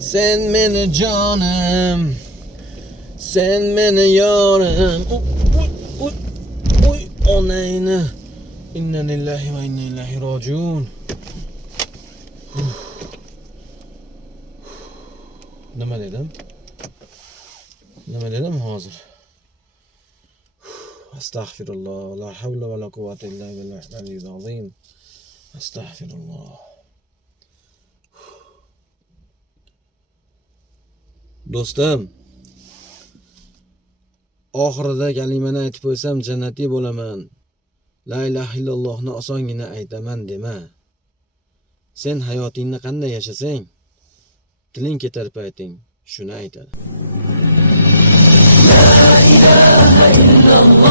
Sen meni jonim, sen meni yorim. Uy, onayni. Inna lillahi va inna ilayhi rojiun. Nima dedim hozir? Astagfirullah, la havla va la quvvata illa billahi al-aliyyil azim. Astagfirullah. Do'stim, oxirida kalimani aytib qo'ysam jannatiy bo'laman. La ilaha illallohni osongina aytaman dema. Sen hayotingni qanday yashasang, tiling ketar payting shuni aytadi. La ilaha illalloh